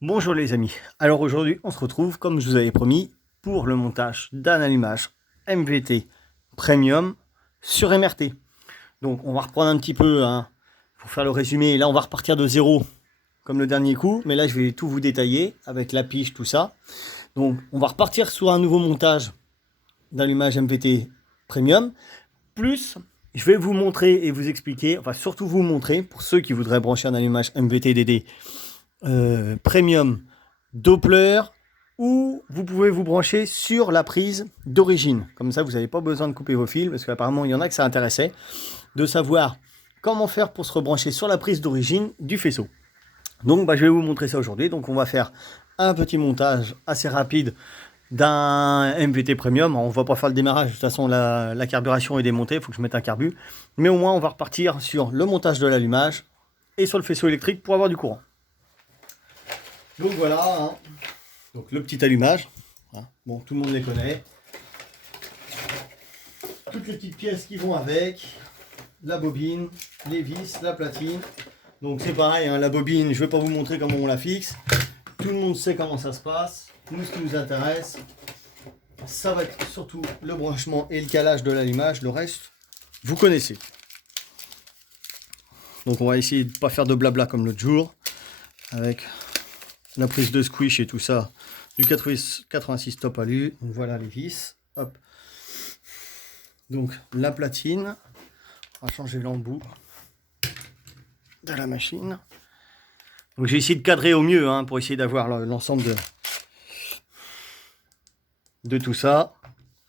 Bonjour les amis, alors aujourd'hui on se retrouve comme je vous avais promis pour le montage d'un allumage MVT Premium sur MRT. Donc on va reprendre un petit peu pour faire le résumé. Là on va repartir de zéro comme le dernier coup, mais là je vais tout vous détailler avec la pige, tout ça. Donc on va repartir sur un nouveau montage d'allumage MVT Premium, plus je vais vous montrer et vous expliquer, enfin surtout vous montrer pour ceux qui voudraient brancher un allumage MVT DD Premium Doppler, ou vous pouvez vous brancher sur la prise d'origine. Comme ça, vous n'avez pas besoin de couper vos fils, parce qu'apparemment, il y en a que ça intéressait, de savoir comment faire pour se rebrancher sur la prise d'origine du faisceau. Donc, je vais vous montrer ça aujourd'hui. Donc, on va faire un petit montage assez rapide d'un MVT Premium. On ne va pas faire le démarrage, de toute façon, la carburation est démontée, il faut que je mette un carbu. Mais au moins, on va repartir sur le montage de l'allumage et sur le faisceau électrique pour avoir du courant. Donc voilà, donc le petit allumage, bon tout le monde les connaît, toutes les petites pièces qui vont avec, la bobine, les vis, la platine. Donc c'est pareil, la bobine, je ne vais pas vous montrer comment on la fixe, tout le monde sait comment ça se passe. Nous, ce qui nous intéresse, ça va être surtout le branchement et le calage de l'allumage, le reste vous connaissez. Donc on va essayer de ne pas faire de blabla comme l'autre jour avec la prise de squish et tout ça du 86 top alu. Donc voilà les vis, hop. Donc la platine, on va changer l'embout de la machine. Donc j'ai essayé de cadrer au mieux pour essayer d'avoir l'ensemble de tout ça.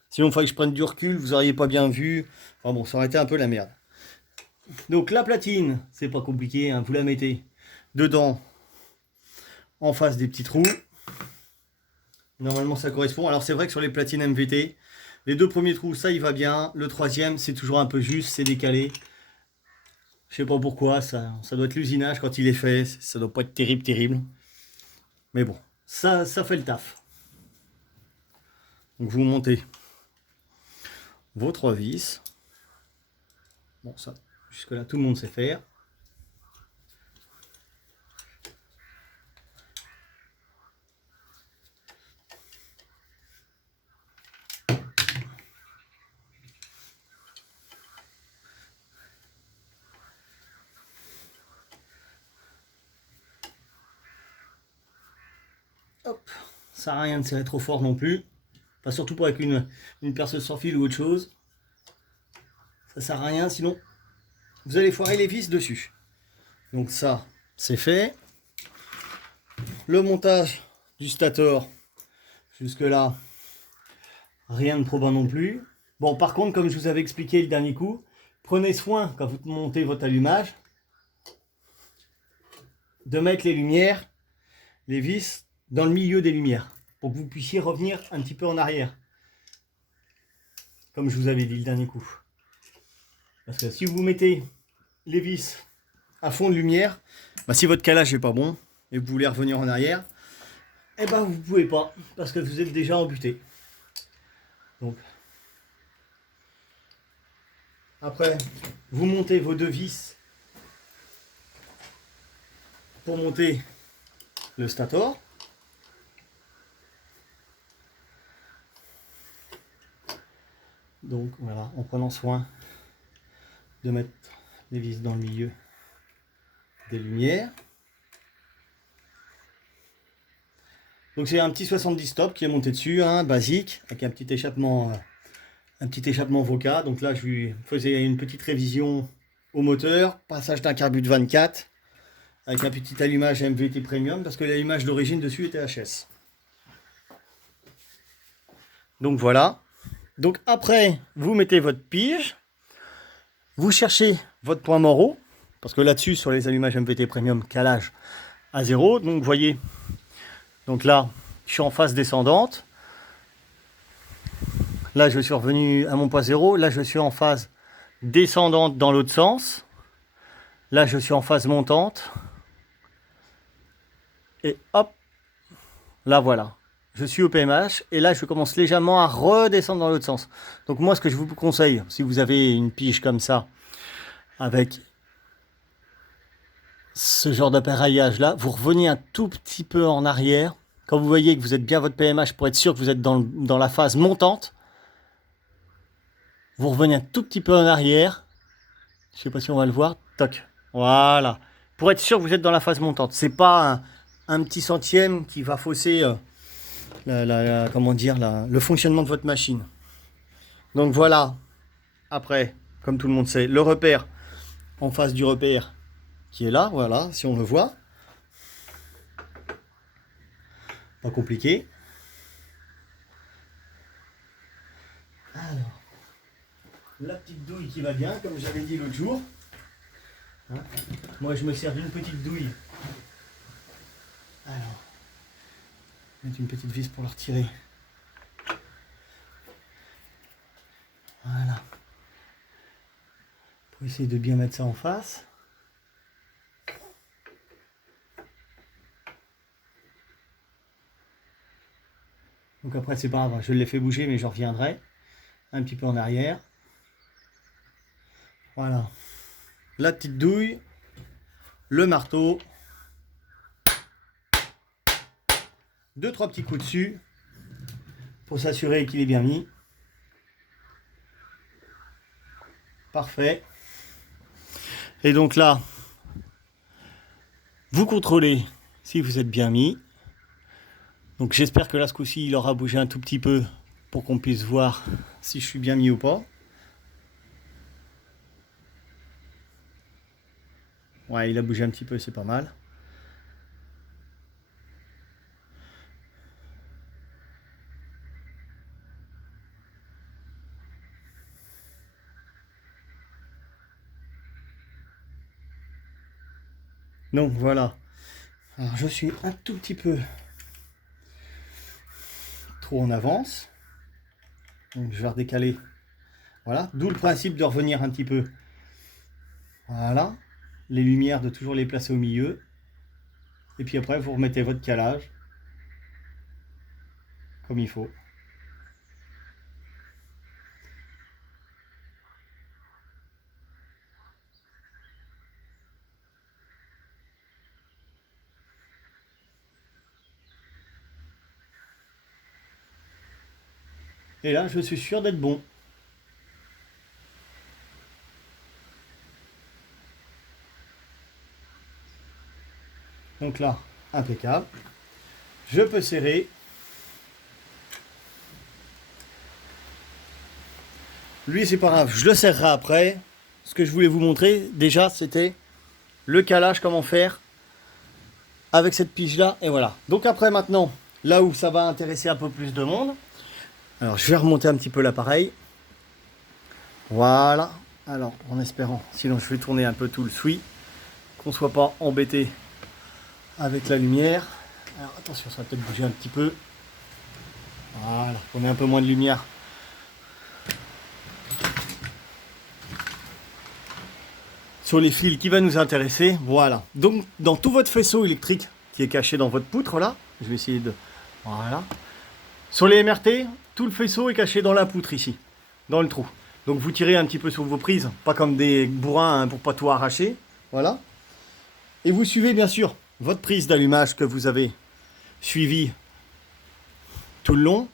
Sinon il fallait que je prenne du recul, vous n'auriez pas bien vu. Enfin bon, ça aurait été un peu la merde. Donc la platine, c'est pas compliqué, vous la mettez dedans en face des petits trous. Normalement ça correspond. Alors c'est vrai que sur les platines MVT, les deux premiers trous ça y va bien. Le troisième c'est toujours un peu juste, c'est décalé. Je sais pas pourquoi, ça doit être l'usinage quand il est fait. Ça doit pas être terrible. Mais bon, ça fait le taf. Donc vous montez vos trois vis. Bon ça, jusque là tout le monde sait faire. Hop, ça sert à rien de serrer trop fort non plus. Enfin, surtout pas avec une perceuse sans fil ou autre chose. Ça sert à rien, sinon vous allez foirer les vis dessus. Donc ça, c'est fait. Le montage du stator, jusque là, rien de probant non plus. Bon, par contre, comme je vous avais expliqué le dernier coup, prenez soin, quand vous montez votre allumage, de mettre les lumières, les vis, dans le milieu des lumières, pour que vous puissiez revenir un petit peu en arrière. Comme je vous avais dit le dernier coup. Parce que si vous mettez les vis à fond de lumière, si votre calage n'est pas bon, et que vous voulez revenir en arrière, eh ben vous pouvez pas, parce que vous êtes déjà embuté. Donc, après, vous montez vos deux vis pour monter le stator. Donc voilà, en prenant soin de mettre les vis dans le milieu des lumières. Donc c'est un petit 70 top qui est monté dessus, basique, avec un petit échappement Voca. Donc là je lui faisais une petite révision au moteur, passage d'un carbu de 24 avec un petit allumage MVT Premium, parce que l'allumage d'origine dessus était HS. Donc voilà. Donc après, vous mettez votre pige, vous cherchez votre point mort, parce que là-dessus, sur les allumages MVT Premium, calage à 0. Donc vous voyez, donc là, je suis en phase descendante. Là, je suis revenu à mon point 0. Là, je suis en phase descendante dans l'autre sens. Là, je suis en phase montante. Et hop, là voilà. Je suis au PMH et là je commence légèrement à redescendre dans l'autre sens. Donc moi ce que je vous conseille, si vous avez une pige comme ça, avec ce genre d'appareillage là, vous revenez un tout petit peu en arrière. Quand vous voyez que vous êtes bien votre PMH pour être sûr que vous êtes dans la phase montante, vous revenez un tout petit peu en arrière. Je sais pas si on va le voir. Toc. Voilà. Pour être sûr que vous êtes dans la phase montante. C'est pas un petit centième qui va fausser comment dire, le fonctionnement de votre machine. Donc voilà. Après, comme tout le monde sait, le repère en face du repère qui est là. Voilà, si on le voit. Pas compliqué. Alors, la petite douille qui va bien, comme j'avais dit l'autre jour. Hein, moi, je me sers d'une petite douille. Alors, mettre une petite vis pour la retirer. Voilà. Pour essayer de bien mettre ça en face. Donc après, c'est pas grave, je l'ai fait bouger, mais je reviendrai un petit peu en arrière. Voilà. La petite douille, le marteau. 2-3 petits coups dessus pour s'assurer qu'il est bien mis. Parfait. Et donc là, vous contrôlez si vous êtes bien mis. Donc j'espère que là, ce coup-ci, il aura bougé un tout petit peu pour qu'on puisse voir si je suis bien mis ou pas. Ouais, il a bougé un petit peu, c'est pas mal. Donc voilà. Alors je suis un tout petit peu trop en avance. Donc je vais redécaler. Voilà. D'où le principe de revenir un petit peu. Voilà. Les lumières, de toujours les placer au milieu. Et puis après, vous remettez votre calage comme il faut. Et là, je suis sûr d'être bon. Donc là, impeccable. Je peux serrer. Lui, c'est pas grave, je le serrerai après. Ce que je voulais vous montrer, déjà, c'était le calage, comment faire avec cette pige-là. Et voilà. Donc après, maintenant, là où ça va intéresser un peu plus de monde. Alors, je vais remonter un petit peu l'appareil. Voilà. Alors, en espérant, sinon je vais tourner un peu tout le suie, qu'on ne soit pas embêté avec la lumière. Alors, attention, ça va peut-être bouger un petit peu. Voilà, on met un peu moins de lumière. Sur les fils qui va nous intéresser. Voilà. Donc, dans tout votre faisceau électrique qui est caché dans votre poutre, là, je vais essayer de... Voilà. Sur les MRT, tout le faisceau est caché dans la poutre ici, dans le trou. Donc, vous tirez un petit peu sur vos prises, pas comme des bourrins hein, pour pas tout arracher. Voilà. Et vous suivez bien sûr votre prise d'allumage que vous avez suivie tout le long.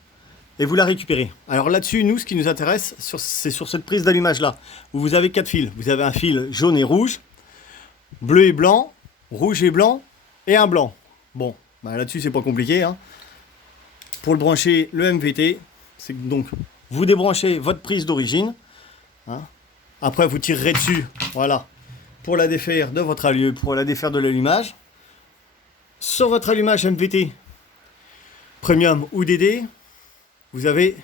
Et vous la récupérez. Alors là-dessus, nous, ce qui nous intéresse, c'est sur cette prise d'allumage-là, où vous avez 4 fils. Vous avez un fil jaune et rouge, bleu et blanc, rouge et blanc, et un blanc. Bon, bah là-dessus, c'est pas compliqué. Hein. Pour le brancher, le MVT, c'est donc, vous débranchez votre prise d'origine. Hein. Après, vous tirerez dessus, voilà, pour la défaire de votre allumage, pour la défaire de l'allumage. Sur votre allumage MVT, Premium ou DD, vous avez,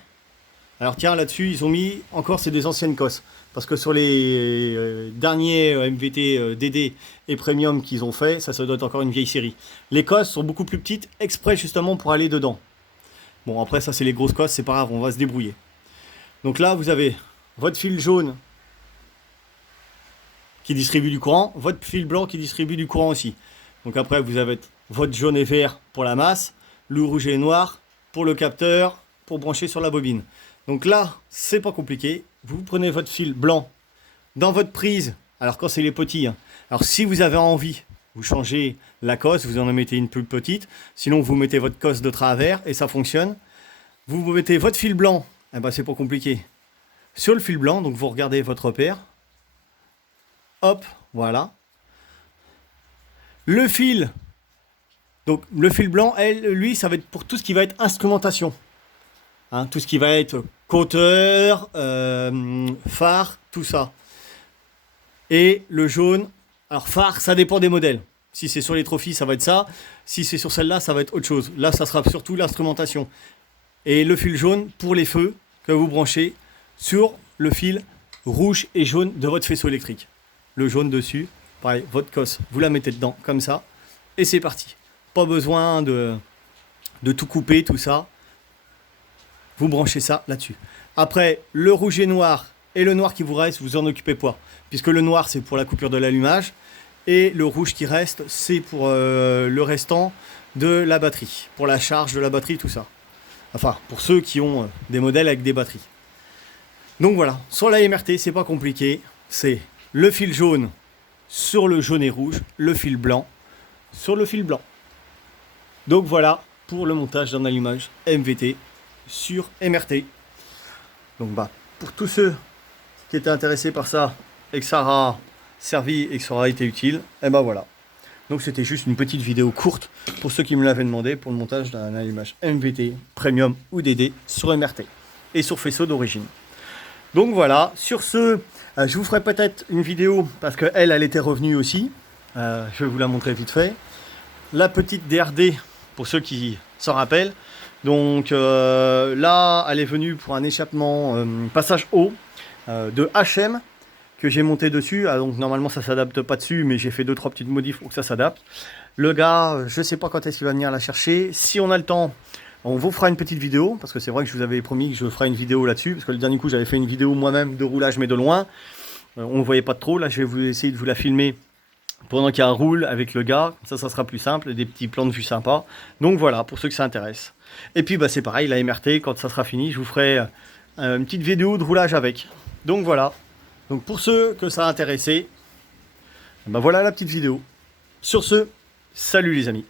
alors tiens là-dessus ils ont mis encore c'est des anciennes cosses parce que sur les derniers MVT DD et Premium qu'ils ont fait, ça doit être encore une vieille série. Les cosses sont beaucoup plus petites exprès justement pour aller dedans. Bon après ça c'est les grosses cosses, c'est pas grave, on va se débrouiller. Donc là vous avez votre fil jaune qui distribue du courant, votre fil blanc qui distribue du courant aussi. Donc après vous avez votre jaune et vert pour la masse, le rouge et le noir pour le capteur, pour brancher sur la bobine. Donc là, c'est pas compliqué. Vous prenez votre fil blanc dans votre prise. Alors quand c'est les petits, hein. Alors si vous avez envie vous changez la cosse, vous en mettez une plus petite. Sinon, vous mettez votre cosse de travers et ça fonctionne. Vous mettez votre fil blanc, eh ben, c'est pas compliqué. Sur le fil blanc, donc vous regardez votre repère. Hop, voilà. Le fil, donc le fil blanc, lui, ça va être pour tout ce qui va être instrumentation. Hein, tout ce qui va être compteur, phare, tout ça. Et le jaune, alors phare, ça dépend des modèles. Si c'est sur les trophies, ça va être ça. Si c'est sur celle-là, ça va être autre chose. Là, ça sera surtout l'instrumentation. Et le fil jaune pour les feux que vous branchez sur le fil rouge et jaune de votre faisceau électrique. Le jaune dessus, pareil, votre cosse, vous la mettez dedans, comme ça, et c'est parti. Pas besoin de tout couper, tout ça. Vous branchez ça là-dessus. Après, le rouge et noir, et le noir qui vous reste, vous en occupez pas. Puisque le noir, c'est pour la coupure de l'allumage, et le rouge qui reste, c'est pour le restant de la batterie, pour la charge de la batterie, tout ça. Enfin, pour ceux qui ont des modèles avec des batteries. Donc voilà, sur la MRT, c'est pas compliqué. C'est le fil jaune sur le jaune et rouge, le fil blanc sur le fil blanc. Donc voilà pour le montage d'un allumage MVT sur MRT. Donc bah, pour tous ceux qui étaient intéressés par ça et que ça aura servi et que ça aura été utile, et ben voilà. Donc c'était juste une petite vidéo courte pour ceux qui me l'avaient demandé pour le montage d'un allumage MVT, Premium ou DD sur MRT et sur faisceau d'origine. Donc voilà, sur ce, je vous ferai peut-être une vidéo parce qu'elle était revenue aussi. Je vais vous la montrer vite fait. La petite DRD, pour ceux qui s'en rappellent. Donc là, elle est venue pour un échappement passage haut de HM que j'ai monté dessus. Ah, donc normalement ça s'adapte pas dessus, mais j'ai fait 2-3 petites modifs pour que ça s'adapte. Le gars, je sais pas quand est-ce qu'il va venir la chercher. Si on a le temps, on vous fera une petite vidéo, parce que c'est vrai que je vous avais promis que je ferai une vidéo là-dessus, parce que le dernier coup j'avais fait une vidéo moi-même de roulage mais de loin. On ne voyait pas de trop. Là, je vais vous essayer de vous la filmer pendant qu'il y a un roule avec le gars. Ça sera plus simple, des petits plans de vue sympas. Donc voilà, pour ceux que ça intéresse. Et puis bah, c'est pareil, la MRT, quand ça sera fini, je vous ferai une petite vidéo de roulage avec. Donc voilà. Donc pour ceux que ça a intéressé, bah voilà la petite vidéo. Sur ce, salut les amis.